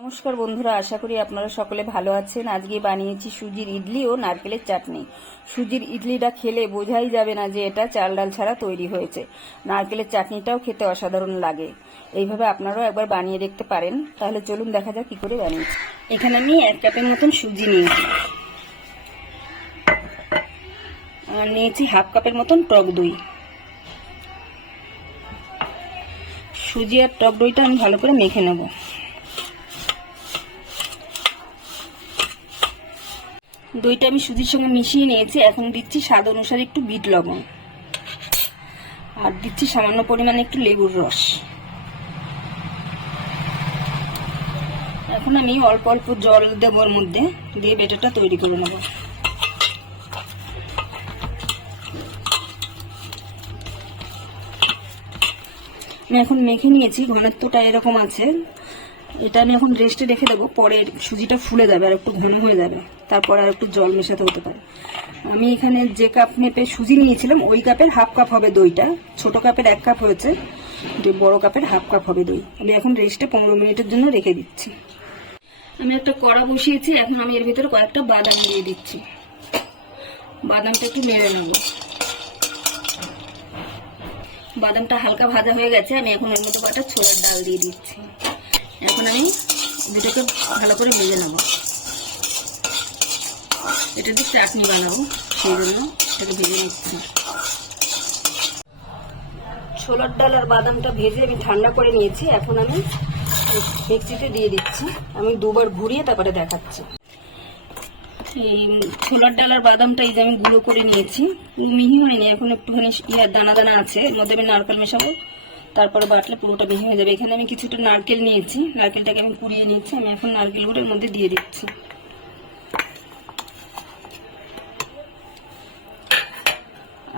নমস্কার বন্ধুরা, আশা করি আপনারা সকলে ভালো আছেন। আজকে বানিয়েছি সুজির ইডলি ও নারকেলের চাটনি। সুজির ইডলিটা খেলে বোঝাই যাবে না যে এটা চাল ডাল ছাড়া তৈরি হয়েছে। নারকেলের চাটনিটাও খেতে অসাধারণ লাগে। এইভাবে আপনারাও একবার বানিয়ে দেখতে পারেন। তাহলে চলুন দেখা যাক কি করে বানিয়েছি। এখানে আমি 1 কাপের মতন সুজি নিয়েছি, আর নিয়েছি 1/2 কাপের মতন টক দই। সুজি আর টক দইটা আমি ভালো করে মেখে নেব। দইটা আমি সুজির সঙ্গে মিশিয়ে নিয়েছি। এখন দিচ্ছি স্বাদ অনুসারে একটু বিট লবণ, আর দিচ্ছি সামান্য পরিমাণে একটু লেবুর রস। এখন আমি অল্প অল্প জল দেব, ওর মধ্যে দিয়ে ব্যাটারটা তৈরি করে নেব। আমি এখন মেখে নিয়েছি, ঘনত্বটা এরকম আছে। এটা আমি এখন রেস্টে রেখে দেবো, পরে সুজিটা ফুলে যাবে আর একটু ঘন হয়ে যাবে, তারপর আর একটু জল মেশাতে হতে পারে। আমি এখানে যে কাপ মেপে সুজি নিয়েছিলাম ওই কাপের 1/2 কাপ হবে দইটা। ছোট কাপের 1 কাপ হয়েছে, বড় কাপের 1/2 কাপ হবে দই। আমি এখন রেস্টে 15 মিনিটের জন্য রেখে দিচ্ছি। আমি একটা কড়া বসিয়েছি, এখন আমি এর ভিতরে কয়েকটা বাদাম দিয়ে দিচ্ছি। বাদামটা একটু নেড়ে নেব। বাদামটা হালকা ভাজা হয়ে গেছে, আমি এখন এর মধ্যে কয়েকটা ছোলার ডাল দিয়ে দিচ্ছি। এখন আমি দুটোকে ভালো করে ভেজে নেব। এটা দিয়ে চাটনি বানাবো, সেই জন্য এটাকে ভেজে নিচ্ছি। ছোলার ডাল আর বাদামটা ভেজে আমি ঠান্ডা করে নিয়েছি। এখন আমি মিক্সিতে দিয়ে দিচ্ছি। আমি দুবার ঘুরিয়ে তারপরে দেখাচ্ছি। এই ছোলার ডাল আর বাদামটা এই যে আমি গুঁড়ো করে নিয়েছি, মিহি হয়নি, এখন একটুখানি দানা দানা আছে। এর মধ্যে আমি নারকেল মেশাবো, তারপরে বাটলে পুরোটা মিহি হয়ে যাবে। এখানে আমি কিছুটা নারকেল নিয়েছি, নারকেলটাকে আমি কুড়িয়ে নিচ্ছি। আমি এখন নারকেলগুলো এর মধ্যে দিয়ে দিচ্ছি।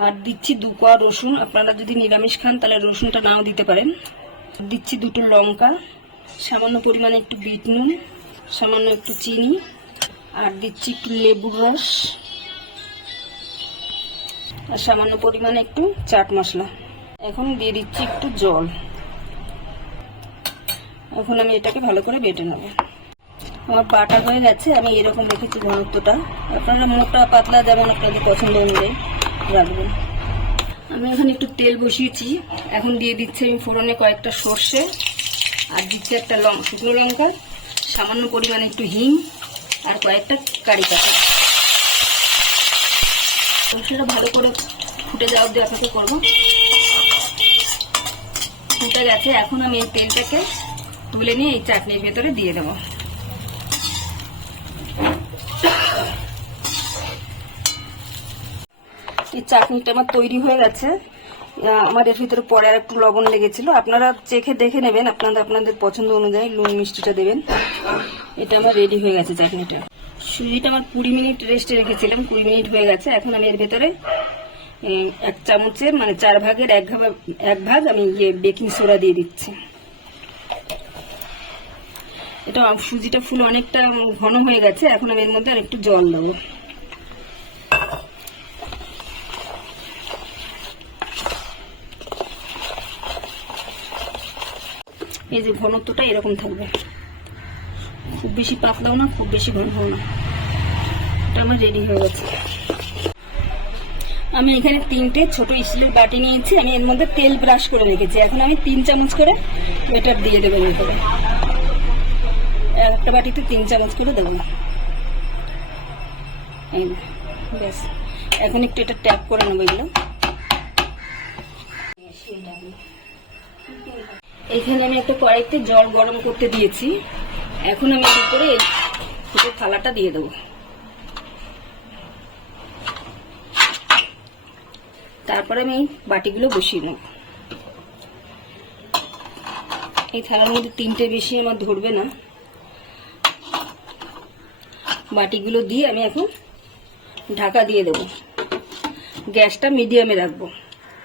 আর দিচ্ছি 2 কোয়া রসুন। আপনারা যদি নিরামিষ খান তাহলে রসুনটা নাও দিতে পারেন। দিচ্ছি 2টো লঙ্কা, সামান্য পরিমাণে একটু বিট নুন, সামান্য একটু চিনি, আর দিচ্ছি একটু লেবুর রস, আর সামান্য পরিমাণে একটু চাট মশলা। এখন দিয়ে দিচ্ছি একটু জল। এখন আমি এটাকে ভালো করে বেটে নেব। আমার বাটা হয়ে গেছে। আমি এরকম রেখেছি ঘনত্বটা। আপনারা মোটা পাতলা যেমন আপনাদের পছন্দ অনুযায়ী রাখবেন। আমি এখানে একটু তেল বসিয়েছি। এখন দিয়ে দিচ্ছি আমি ফোড়নে কয়েকটা সর্ষে, আর দিচ্ছি একটা শুকনো লঙ্কা, সামান্য পরিমাণে একটু হিং, আর কয়েকটা কারি পাতা। সর্ষেটা ভালো করে ফুটে যাওয়া অবধি অপেক্ষা করবো। ফুটে গেছে। এখন আমি এই তেলটাকে তুলে নিয়ে এই চাটনির ভেতরে দিয়ে দেবো। এই চাটনিটা আমার তৈরি হয়ে গেছে। আমার এর ভিতরে পরে আর একটু লবণ লেগেছিল, আপনারা চেখে দেখে নেবেন, আপনাদের পছন্দ অনুযায়ী নুন মিষ্টিটা দেবেন। এটা আমার রেডি হয়ে গেছে চাটনিটা। সুজিটা আমার 20 মিনিট রেস্টে রেখেছিলাম, 20 মিনিট হয়ে গেছে। এখন আমি এর ভেতরে 1 চামচের মানে 4 ভাগের 1 ভাগ আমি বেকিং সোডা দিয়ে দিচ্ছি। এটা সুজিটা ফুল অনেকটা ঘন হয়ে গেছে। এখন আমি এর মধ্যে আর একটু জল দেবো। এই যে ঘনত্বটা এরকম থাকবে, খুব বেশি পাতলাও না, খুব বেশি ঘনও না। এটা আমার রেডি হয়ে গেছে। আমি এখানে 3টে ছোট স্টিলের বাটি নিয়েছি। আমি এর মধ্যে তেল ব্রাশ করে রেখেছি। এখন আমি 3 চামচ করে ব্যাটার দিয়ে দেবো। ভেতরে একটা বাটিতে 3 চামচ করে দেবো। এই ব্যাস। এখন একটু এটা ট্যাপ করে নেবো এগুলো। এখানে আমি একটা কড়াইতে জল গরম করতে দিয়েছি। এখন আমি এর উপরে এই থালাটা দিয়ে দেবো। তারপরে আমি বাটিগুলো বসিয়ে নেব। এই থালার মধ্যে 3টে বেশি আমার ধরবে না। বাটিগুলো দিয়ে আমি এখন ঢাকা দিয়ে দেবো। গ্যাসটা মিডিয়ামে রাখবো।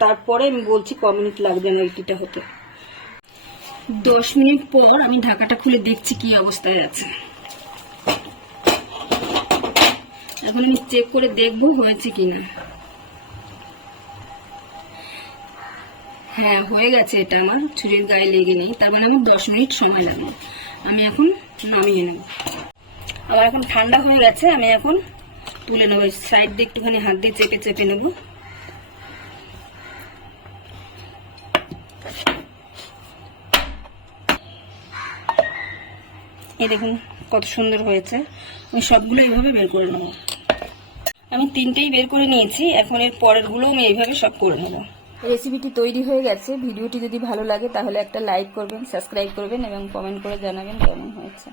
তারপরে আমি বলছি ক মিনিট লাগবে না ইডলিটা হতে। 10 মিনিট পর আমি ঢাকাটা খুলে দেখছি কি অবস্থায় আছে। এখন আমি চেক করে দেখবো হয়েছে কিনা। হ্যাঁ, হয়ে গেছে। এটা আমার ছুরির গায়ে লেগে নেই, তার মানে আমার 10 মিনিট সময় লাগবে। আমি এখন নামিয়ে নেব। আমার এখন ঠান্ডা হয়ে গেছে, আমি এখন তুলে নেবো। সাইড দিয়ে একটুখানি হাত দিয়ে চেপে চেপে নেব। এই দেখুন কত সুন্দর হয়েছে। আমি সবগুলো এইভাবে বের করে নেব। আমি 3টেই বের করে নিয়েছি, এখন এর পরের গুলো আমি এইভাবে সব করে নেব। রেসিপিটি তৈরি হয়ে গেছে। ভিডিওটি যদি ভালো লাগে তাহলে একটা লাইক করবেন, সাবস্ক্রাইব করবেন এবং কমেন্ট করে জানাবেন কেমন হয়েছে।